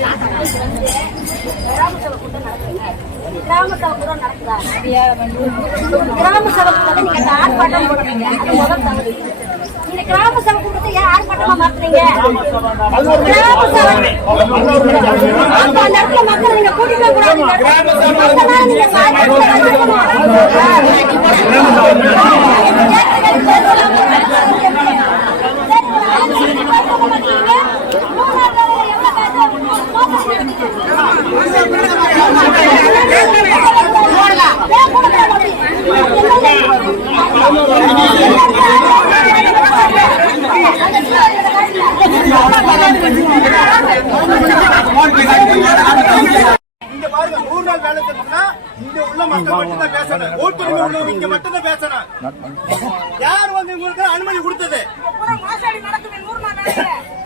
கிராம சபை கூட்டம் கிராம சபை நடக்குதா? கிராம சபை கூட நீங்க ஆர்ப்பாட்டம் போடுறீங்க. அது முதல் தவறு. இந்த கிராம சபை கூட்டத்தை ஏன் ஆர்ப்பாட்டமா மாத்துறீங்க? கிராம சபை. அந்த இடத்துல நீங்க கூட்டிட்டு கூடாது. அதனால நீங்க சாயங்காலம் இங்க பாருங்க நூறு நாள் வேலை திட்டம்னா இங்க உள்ள மக்கள் மட்டும் தான் பேசணும். ஓட்டுரிமை உள்ளவங்க இங்க மட்டும் தான் பேசணும். யார் வந்து உங்களுக்கு அனுமதி கொடுத்தது?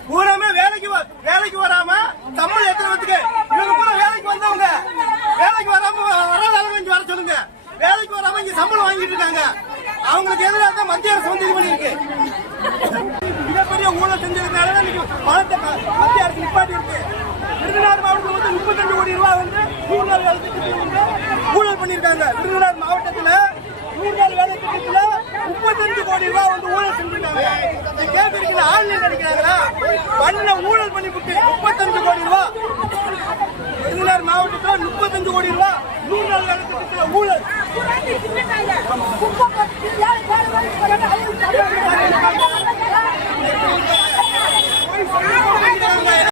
பூராமே வேலைக்கு வ- வேலைக்கு வராம சம்பளம் எத்தனை இவங்க பூரா வேலைக்கு வந்தவங்க. வேலைக்கு வராம வராத அளவு இங்க வர சொல்லுங்க. வேலைக்கு வராம இங்க சம்பளம் வாங்கிட்டு இருக்காங்க. அவங்களுக்கு எதிராக தான் மத்திய அரசு வந்து இது பண்ணிருக்கு மிகப்பெரிய ஊழல் செஞ்சதுனால தான் இன்னைக்கு பணத்தை மத்திய அரசு நிப்பாட்டி இருக்கு விருதுநகர் மாவட்டத்தில் வந்து முப்பத்தஞ்சு கோடி ரூபாய் வந்து நூறு நாள் வேலை திட்டத்தில் வந்து ஊழல் பண்ணியிருக்காங்க. விருதுநகர் மாவட்டத்தில் நூறு நாள் வேலை திட்டத்தில் முப்பத்தஞ்சு கோடி ரூபாய் வந்து ஊழல் செஞ்சிருக்காங்க. இந்த கேட்கறீங்க ஆன்லைன் நினைக்கிறாங்களா பண்ண ஊழல் பண்ணி விட்டு முப்பத்தஞ்சு கோடி ரூபாய். விருதுநகர் மாவட்டத்தில் முப்பத்தஞ்சு கோடி ரூபாய் நூறு நாள் வேலை திட்டத்தில் ஊழல்.